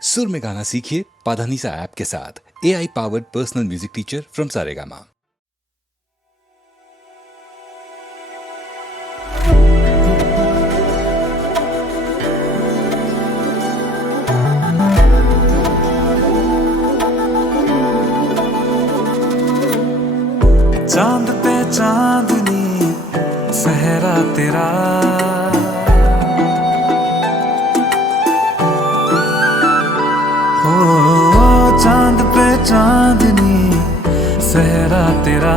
सुर में गाना सीखिए पाधानीसा ऐप के साथ। AI powered personal music teacher from Saregama. चांद पे चांदनी सहरा तेरा, हो चांद पे चांदनी सहरा तेरा,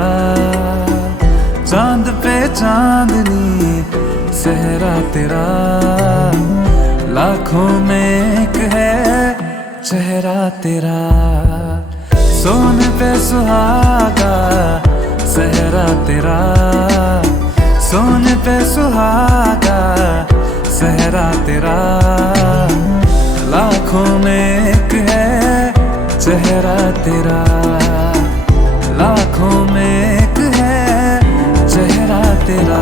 चांद पे चांदनी सहरा तेरा, लाखों में एक है चेहरा तेरा, सोने पे सुहागा सहरा तेरा, सोने पे सुहागा सहरा तेरा, लाखों में एक है चेहरा तेरा, लाखों में एक है चेहरा तेरा।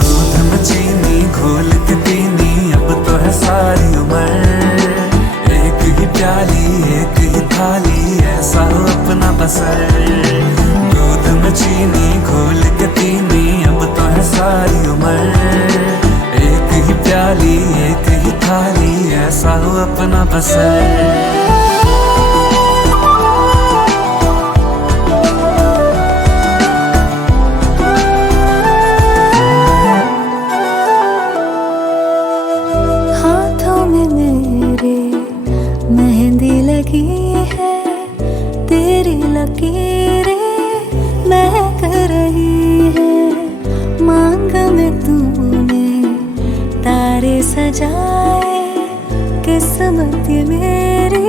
दूध में चीनी घोल के पीनी अब तो है सारी उम्र, एक ही प्याली एक ही थाली ऐसा हो अपना बसर, दूध में चीनी घोल के पीनी अब तो है सारी उम्र, एक ही प्याली एक ही थाली ऐसा हो अपना बसर। हाथों में मेरे मेहंदी लगी है, तेरी लकीरें महक रही है, मांग में तूने तारे सजाए, किस्मत ये मेरी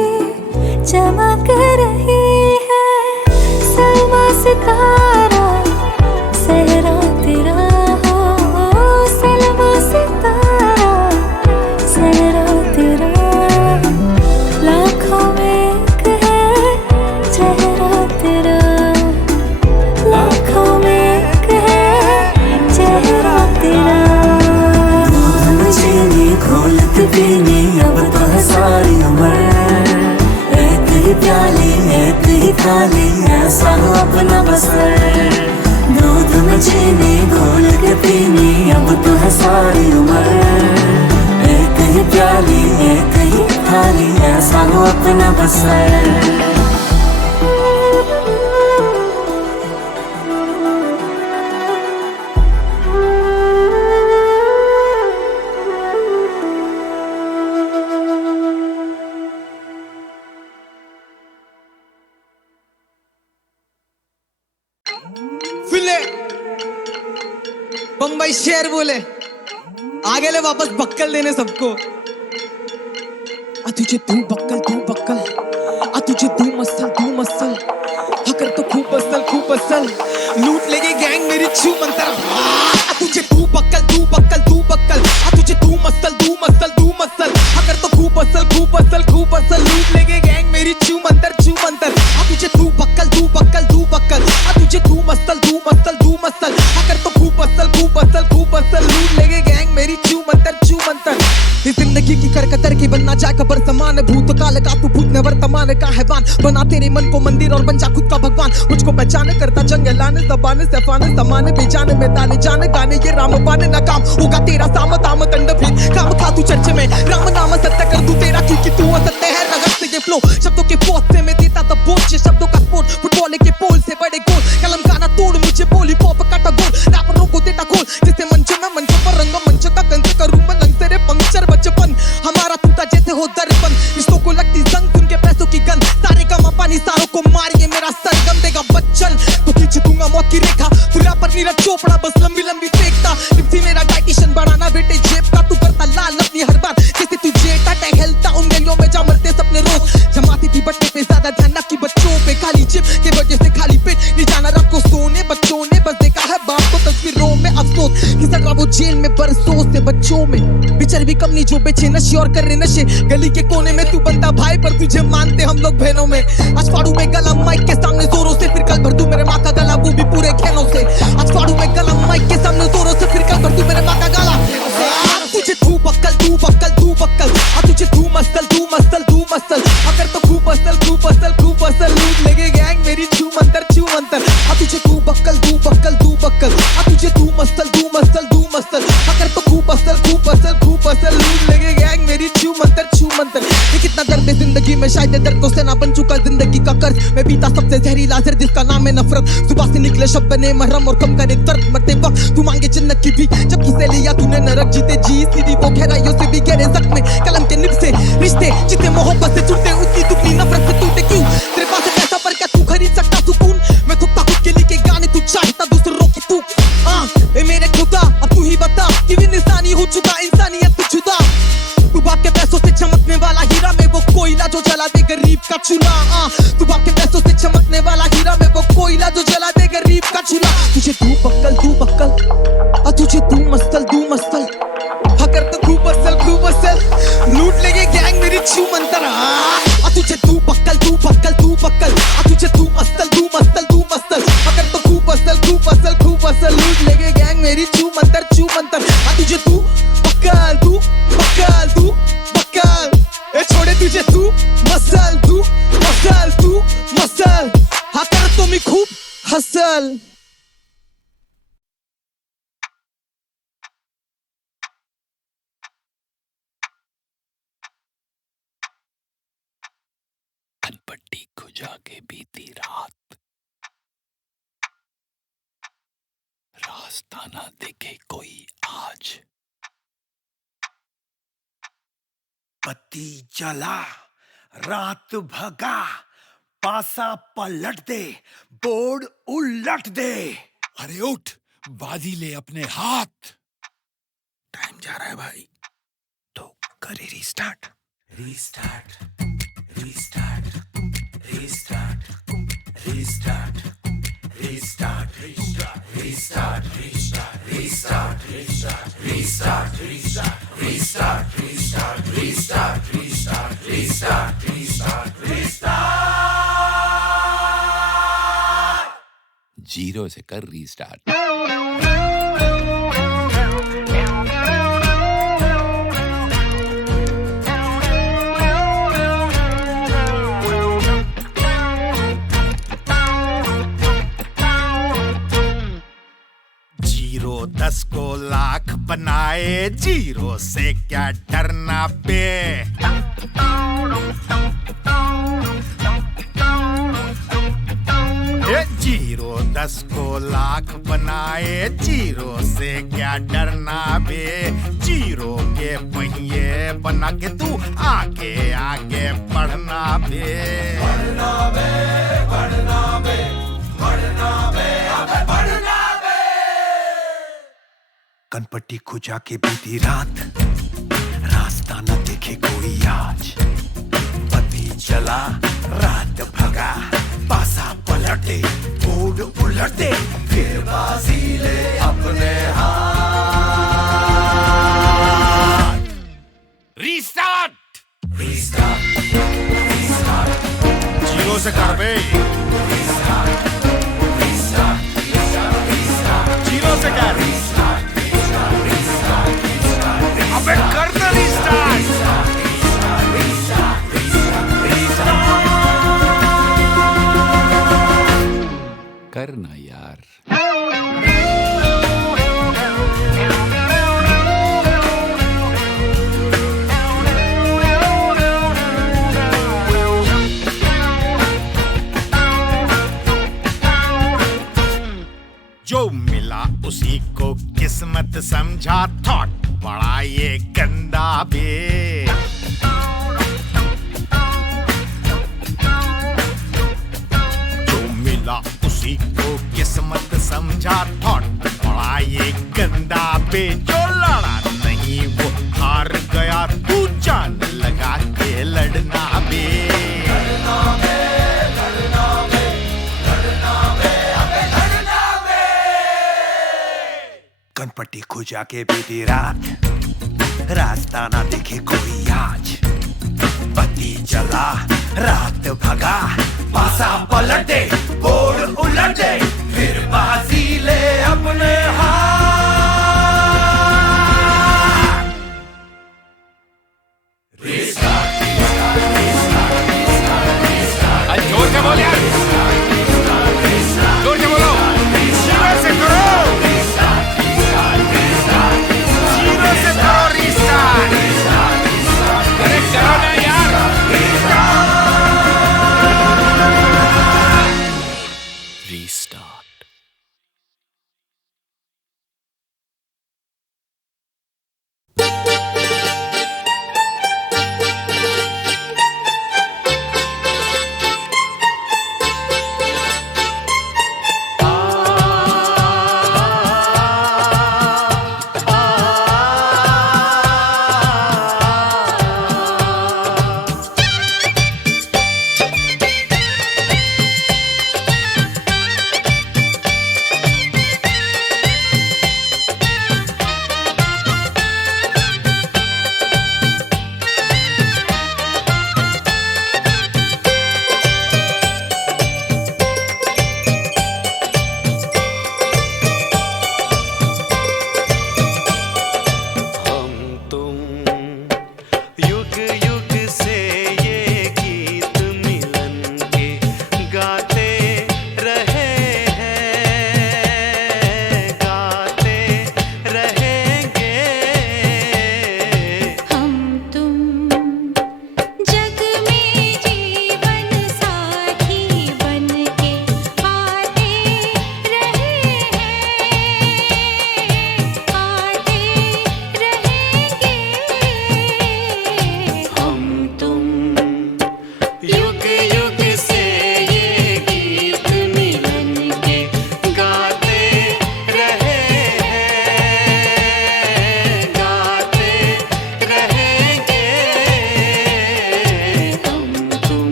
चमक रही है, सलमा सितारा सहरा तेरा, हो सलमा सितारा सहरा तेरा, लाखों में एक है चेहरा तेरा, लाखों में एक है चेहरा तेरा। दूध में चीनी घोल के पीनी अब तो है सारी उम्र, एक ही प्याली एक ही थाली ऐसा हो अपना बसर, दूध में चीनी घोल के पीनी अब तो है सारी उम्र, एक ही प्याली एक ही थाली ऐसा हो अपना बसर। फिले बम्बई शेर बोले आगे ले वापस बक्कल देने सबको, आ तुझे तू बक्कल, आ तुझे तू मसल, हकर तो खूब असल, लूट लेगे गैंग मेरी छू मंतर, आ तुझे तू बक्कल, आ तुझे तू मसल, हकर तो खूब असल, लूट लेगे गैंग मेरी छू मंतर, आ तुझे तू बक्कल, आ तुझे तू मसल, हकर तो खूब असल, लूट लेगे गैंग मेरी छू मंतर। इस जिंदगी की करकतर की बनना चाहे खबर समान, भूतकाल का तू भूत ने वर्तमान का हैवान, बना तेरे मन को मंदिर और बन जा खुद का भगवान, मुझको पहचान करता जंगलान जबान सफान समान बेजान में ताले जान गाने ये रामबान नाकाम होगा तेरा साम ताम दंड भेद, काम खा तू चर्चे में राम नाम सत्य कर तू तेरा, क्योंकि तू असत्य है रगत से ये फ्लो, शब्दों के पोस्ट से मैं देता तब बोझ, शब्दों का स्पोर्ट फुटबॉल के पोल से बड़े गोल, कलम गाना तोड़ मुझे बोली पॉप काटा गोल, रैपरों को देता खोल जिसे मंच में मंच पर रंग मंच का कंच करूं मैं लंग तेरे पंक्चर बचपन, हमारा टूटा जैसे हो दर्पण, रिश्तों को लगती जंग उनके पैसों की गन, सारे का पानी सारों को मारिए मेरा सरगम देगा बच्चन, तो खींच दूंगा मौत की रेखा, तुरा पर नीरज चोपड़ा बस लंबी फेंकता, लिप्सी मेरा डाइटिशियन बढ़ाना बेटे जेब का, तू करता लाल अपनी हर बार जैसे तू जेटा टहलता उन गलियों में जा मरते सपने रोज, जमाती थी बट्टे पे ज्यादा ध्यान ना की बच्चों पे, खाली चिप के वजह से खाली पेट नहीं जाना रात को सोने, बच्चों ने बस देखा है बाप को तस्वीरों में अफसोस, घिसक रहा वो जेल में बरसों से बच्चों में, बिचर भी कम नहीं जो बेचे नशे और कर रहे नशे, गली के कोने में तू बनता भाई पर तुझे मानते हम लोग बहनों में, आज फाड़ू में गला माइक के सामने जोरों से, फिर कल भर तू मेरे माँ का गला वो भी पूरे खेलों से, आज फाड़ू में गला माइक के सामने जोरों से, फिर कल भर तू मेरे माँ का गला, तुझे तू बक्कल, आ तुझे तू मसल, में शायद दर्द से ना बन चुका जिंदगी का कर्ज। मैं पीता सबसे जहरीला जहर जिसका नाम है नफरत। सुबह से निकले शब्द बने मरहम और कम करे दर्द। मरते वक्त तू मांगे जन्नत की भी, जब किसे लिया तूने नरक। जीते जी सीधी वो गहराइयों से भी गहरे जख्म में कलम के निब से रिश्ते जितने मोहब्बत से जुड़ते उतनी दुखनी नफरत से टूटे। क्यों तेरे पास है पैसा पर क्या तू खरीद सकता सुकून? मैं थकता खुद के लिए के गाने तू चाहता दूसरों की तू। ए मेरे खुदा अब तू ही बता कि भी इंसानी हो चुका इंसानियत से जुदा। तू बाप के पैसों से चमकने वाला हीरा में वो कोयला जो जला दे गरीब का चूल्हा। तू बाप के पैसों से चमकने वाला हीरा में वो कोयला जो जला दे गरीब का चूल्हा। तुझे तू बक्कल और तुझे तू मस्तल अगर तो खूब असल लूट लेंगे गैंग मेरी छू मंतर। तुझे तू बक्कल और तुझे तू मस्तल अगर तो खूब असल लूट लेंगे गैंग मेरी छू मंतर। तुझे तू बक्कल ए छोड़े तुझे तू मसल हाँ कर तो मैं खूब हसल। पट्टी खुजा के बीती रात, रास्ता ना देखे कोई आज। पति जला रात भगा, पासा पलट दे, बोर्ड उलट दे। अरे उठ, बाजी ले अपने हाथ। टाइम जा रहा है भाई, तो करे रीस्टार्ट। जीरो से कर रीस्टार्ट। जीरो 10 को लाख बनाए, जीरो से क्या डरना बे। ये जीरो 10 को लाख बनाए, जीरो से क्या डरना बे। जीरो के पहिए बना के तू आगे आगे बढ़ना बे। कनपट्टी खुजा के बीती रात, रास्ता न देखे कोई आज। पति चला रात भगा, पासा पलट दे, बोर्ड उलट दे, फिर बाजी ले अपने हाथ। रीस्टार्ट। जीरो से कर बे। जीरो से कर। अबे कर दे रीस्टार्ट। करना यार। जो मिला उसी को किस्मत समझा, थॉट बड़ा ये गंदा बे। जो मिला उसी को किस्मत समझा, थॉट बड़ा ये गंदा बे। जो लड़ा नहीं वो हार गया, तू जान लगा के लड़ना बे। कनपट्टी खुजा के बीती रात, रास्ता ना देखे कोई आज। पति चला रात भगा, पासा पलट दे, बोर्ड उलट दे, फिर बाजी ले अपने हाथ। जोर से बोल यार, जोर से बोलो। जीरो से करो, जीरो से करो रीस्टार्ट। अरे करो ना यार।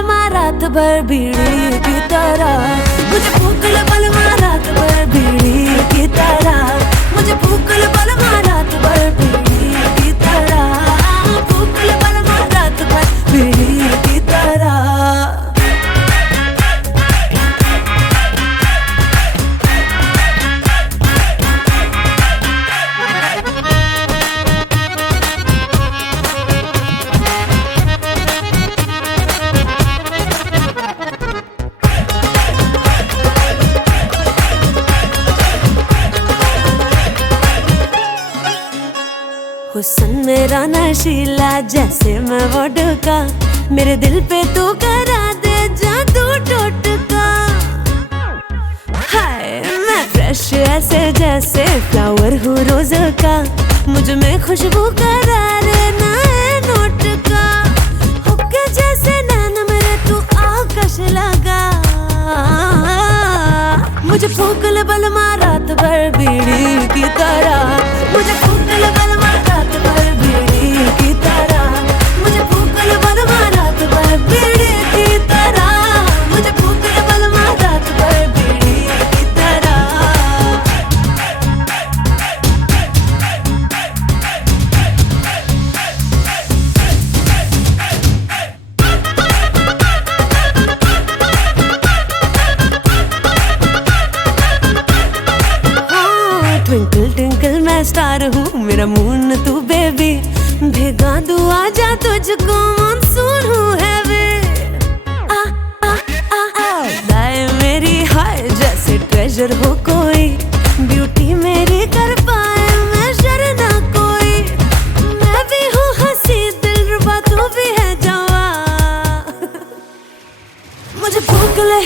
बलमा रात भर बीड़ी की तरह, मुझे फूक ले बलमा रात भर बीड़ी की तरह, मुझे फूक ले बलमा रात भर बीड़ी की तरह, फूक ले बलमा रात भर बीड़ी की तरह। हुस्न मेरा नशीला जैसे मैं वोडका, मेरे दिल पे तू करा दे जादू टोटका। हाय मैं फ्रेश ऐसे जैसे फ्लावर हूँ रोज का, मुझ में खुशबू करा रे नए नोट का। हुक्के जैसे नैन मेरे तू आकाश लगा, मुझे फूक ले बलमा रात भर बीड़ी की तरह, मुझे फूक ले बलमा रात भर बीड़ी की तरह, मुझे फूक ले बलमा रात भर बीड़ी की तरह, मुझे फूक ले बलमा रात भर बीड़ी की तरह। ट्विंकल ट्विंकल मैं स्टार हूँ, मेरा मून तू बेबी, भिगा दूँ आजा तुझको मानसून हूँ हैवी। आ आ आ आ दाए मेरी हाय जैसे ट्रेजर हो कोई, ब्यूटी मेरी कर पाए मैं शर ना कोई। मैं भी हूँ हंसी दिलरुबा तू भी है जवा, मुझे फूक ले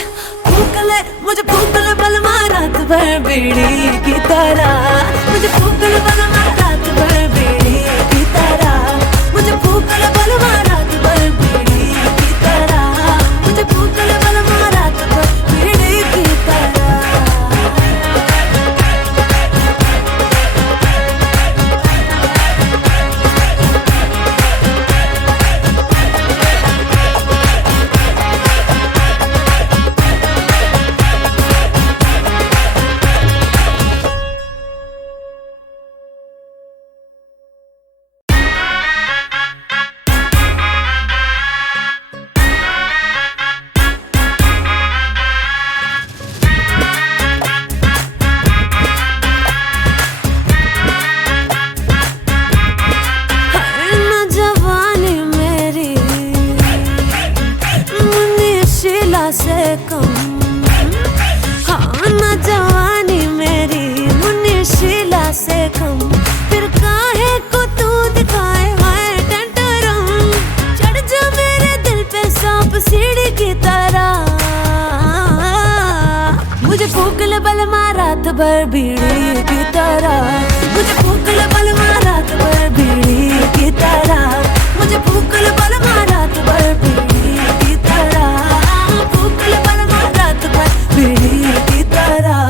मुझे फूक ले बलमा रात भर बीड़ी की तरह, मुझे फूक ले बलमा रात भर बीड़ी की तरह, मुझे फूक ले बलमा रात भर बीड़ी की तरह, मुझे फूक ले बलमा रात भर बीड़ी की तरह। से कम हाँ ना जवानी मेरी मुनीशिला से कम, फिर काहे को तू दिखाए हाय टंटरम। चढ़ जा मेरे दिल पे सांप सीढ़ी की तरह, मुझे फूक ले बलमा रात भर बीड़ी की तरह, मुझे फूक ले बलमा रात भर बीड़ी की तरह, मुझे फूक ले बलमा रात भर बीड़ी की तरह, फूक ले बलमा रात भर बीड़ी की तरह।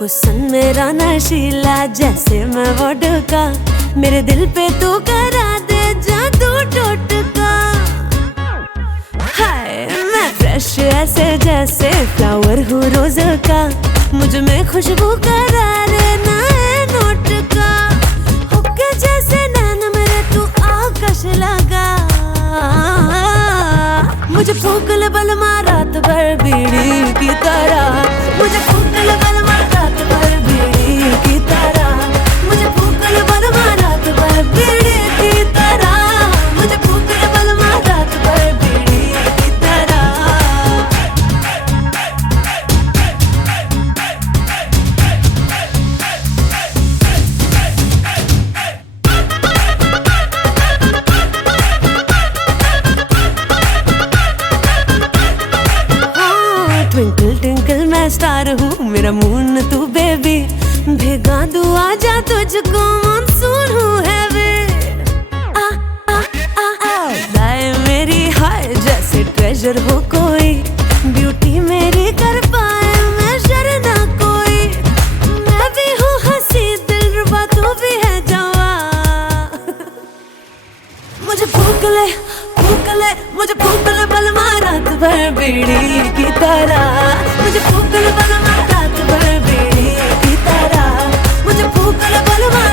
हुस्न मेरा नशीला जैसे मैं वोडका, मेरे दिल पे तू करा दे जादू टोटका। हाय मैं फ्रेश ऐसे जैसे फ्लावर हूँ रोज का, मुझ में खुशबू करा रे नए नोट का। हुक्के जैसे नैन मेरे तू आकाश लगा, मुझे फूक ले बलमा रात भर बीड़ी की तरह, मुझे फूक ले बलमा रात भर बीड़ी की तरह, मुझे फूक ले बलमा रात भर बीड़ी की तरह, मुझे फूक ले बलमा रात भर बीड़ी की तरह। तुझको मानसून हूँ है वे आ आ आ आ लाए मेरी हाय जैसे ट्रेजर हो कोई ब्यूटी मेरी कर पाए मैं शर ना कोई मैं भी हूँ हंसी दिलरुबा तू भी है जवा मुझे फूक ले मुझे फूक ले बलमा रात भर बीड़ी की तरह मुझे फूक ले बलमा रात भर बीड़ी की तरह मुझे फूक ले बलमा